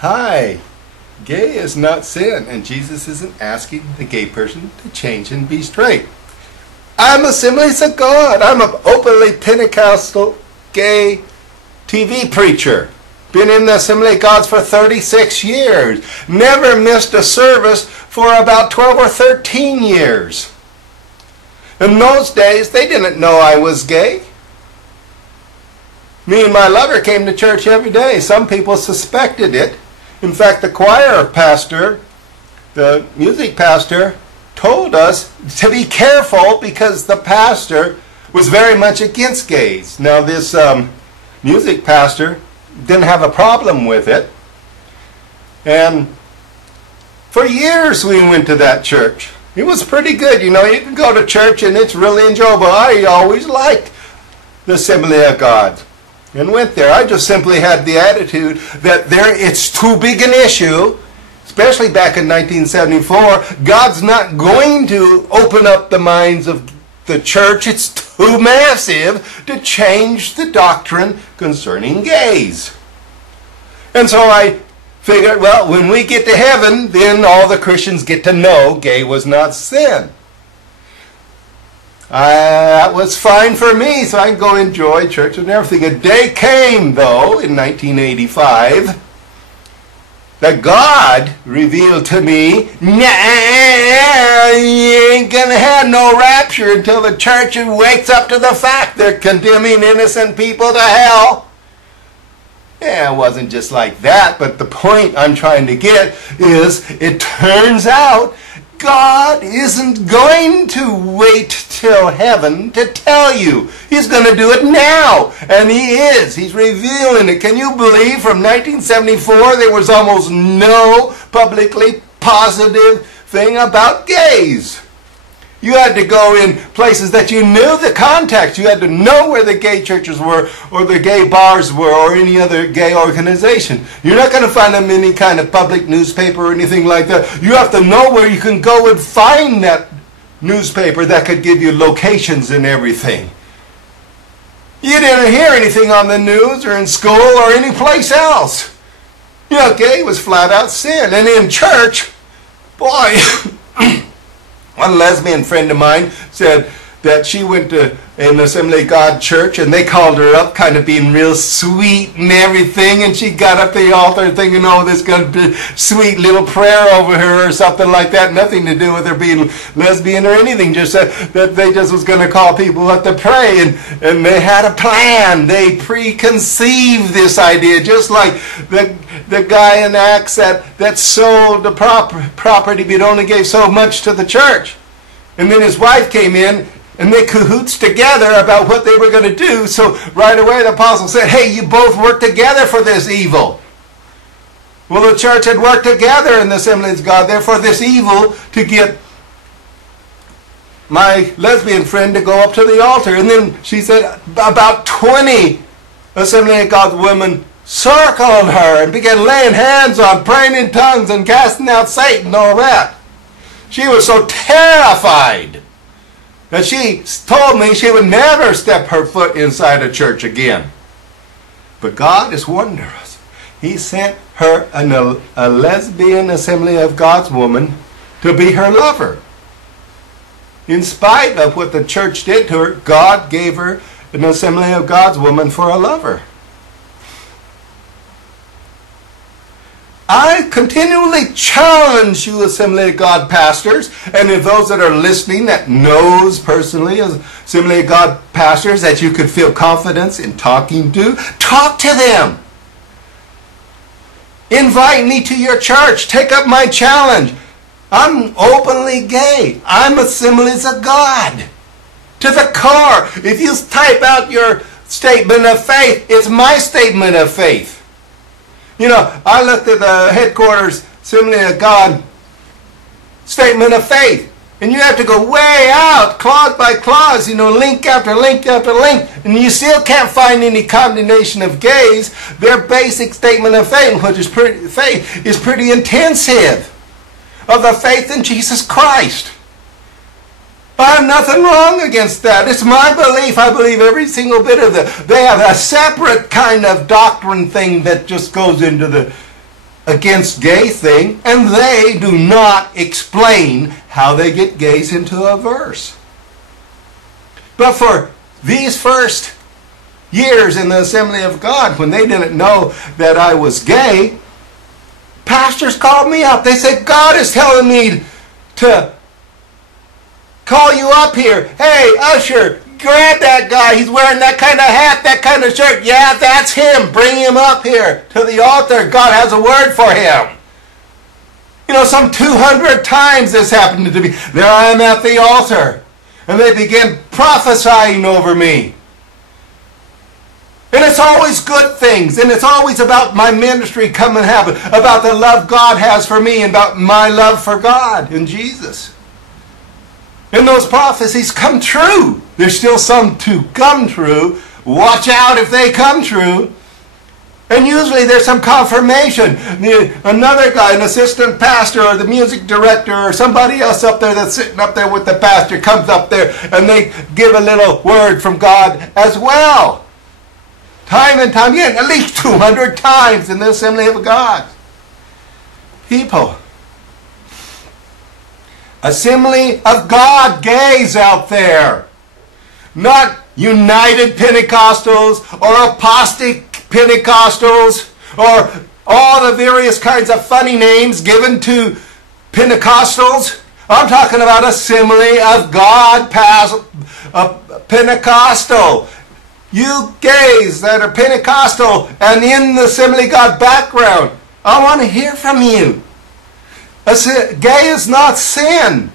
Hi, gay is not sin, and Jesus isn't asking the gay person to change and be straight. I'm Assemblies of God. I'm an openly Pentecostal gay TV preacher. Been in the Assembly of God for 36 years. Never missed a service for about 12 or 13 years. In those days, they didn't know I was gay. Me and my lover came to church every day. Some people suspected it. In fact, the choir pastor, the music pastor, told us to be careful because the pastor was very much against gays. Now, this music pastor didn't have a problem with it. And for years we went to that church. It was pretty good. You know, you can go to church and it's really enjoyable. I always liked the Assembly of God and went there. I just simply had the attitude that it's too big an issue, especially back in 1974. God's not going to open up the minds of the church. It's too massive to change the doctrine concerning gays. And so I figured, well, when we get to heaven, then all the Christians get to know gay was not sin. That was fine for me, so I can go enjoy church and everything. A day came, though, in 1985, that God revealed to me, nah, you ain't going to have no rapture until the church wakes up to the fact they're condemning innocent people to hell. Yeah, it wasn't just like that, but the point I'm trying to get is it turns out God isn't going to wait till heaven to tell you. He's going to do it now. And He is. He's revealing it. Can you believe from 1974 there was almost no publicly positive thing about gays? You had to go in places that you knew the contacts. You had to know where the gay churches were or the gay bars were or any other gay organization. You're not going to find them in any kind of public newspaper or anything like that. You have to know where you can go and find that newspaper that could give you locations and everything. You didn't hear anything on the news or in school or any place else. You know, gay was flat out sin. And in church, boy... One lesbian friend of mine said that she went to an Assembly of God church and they called her up kind of being real sweet and everything, and she got up to the altar thinking, oh, this is going to be a sweet little prayer over her or something like that. Nothing to do with her being lesbian or anything, just that they just was going to call people up to pray, and they had a plan. They preconceived this idea, just like the guy in Acts that sold the property but only gave so much to the church. And then his wife came in and they cahoots together about what they were going to do. So right away the apostle said, hey, you both work together for this evil. Well, the church had worked together in the Assemblies of God, therefore this evil to get my lesbian friend to go up to the altar. And then she said about 20 Assembly of God women circled her and began laying hands on, praying in tongues and casting out Satan and all that. She was so terrified that she told me she would never step her foot inside a church again. But God is wondrous. He sent her a lesbian Assembly of God's woman to be her lover. In spite of what the church did to her, God gave her an Assembly of God's woman for a lover. I continually challenge you, Assembly of God pastors, and if those that are listening that knows personally as Assembly of God pastors that you could feel confidence in talking to, talk to them. Invite me to your church. Take up my challenge. I'm openly gay. I'm Assemblies of God. To the core. If you type out your statement of faith, it's my statement of faith. You know, I looked at the headquarters Assembly of God statement of faith. And you have to go way out, clause by clause, you know, link after link after link. And you still can't find any condemnation of gays. Their basic statement of faith, which is pretty intensive, of the faith in Jesus Christ. I have nothing wrong against that. It's my belief. I believe every single bit of it. They have a separate kind of doctrine thing that just goes into the against gay thing, and they do not explain how they get gays into a verse. But for these first years in the Assembly of God, when they didn't know that I was gay, pastors called me up. They said, God is telling me to call you up here. Hey, usher, grab that guy. He's wearing that kind of hat, that kind of shirt. Yeah, that's him. Bring him up here to the altar. God has a word for him. You know, some 200 times this happened to me. There I am at the altar. And they begin prophesying over me. And it's always good things. And it's always about my ministry coming happen. About the love God has for me. And about my love for God and Jesus. And those prophecies come true. There's still some to come true. Watch out if they come true. And usually there's some confirmation. Another guy, an assistant pastor or the music director or somebody else up there that's sitting up there with the pastor comes up there and they give a little word from God as well. Time and time again, at least 200 times in the Assembly of God. People. Assembly of God gays out there. Not United Pentecostals or apostate Pentecostals or all the various kinds of funny names given to Pentecostals. I'm talking about Assembly of God Pentecostal. You gays that are Pentecostal and in the Assembly of God background, I want to hear from you. Gay is not sin.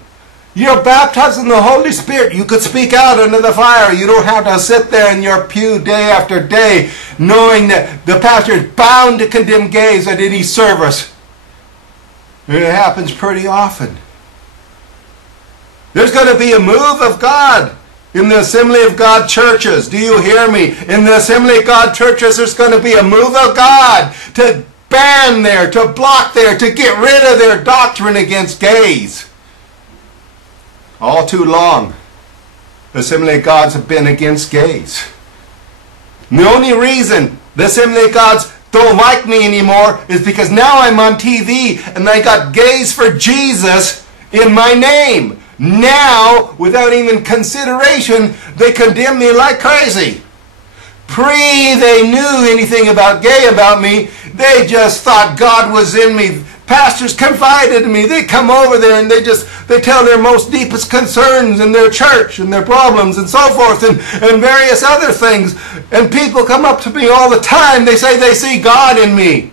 You're baptized in the Holy Spirit. You could speak out under the fire. You don't have to sit there in your pew day after day knowing that the pastor is bound to condemn gays at any service. And it happens pretty often. There's going to be a move of God in the Assembly of God churches. Do you hear me? In the Assembly of God churches, there's going to be a move of God to ban there, to block there, to get rid of their doctrine against gays. All too long, the Assembly of Gods have been against gays. And the only reason the Assembly of Gods don't like me anymore is because now I'm on TV and I got Gays for Jesus in my name. Now, without even consideration, they condemn me like crazy. They knew anything about gay about me. They just thought God was in me. Pastors confided in me. They come over there and they tell their most deepest concerns in their church and their problems and so forth and various other things. And people come up to me all the time. They say they see God in me.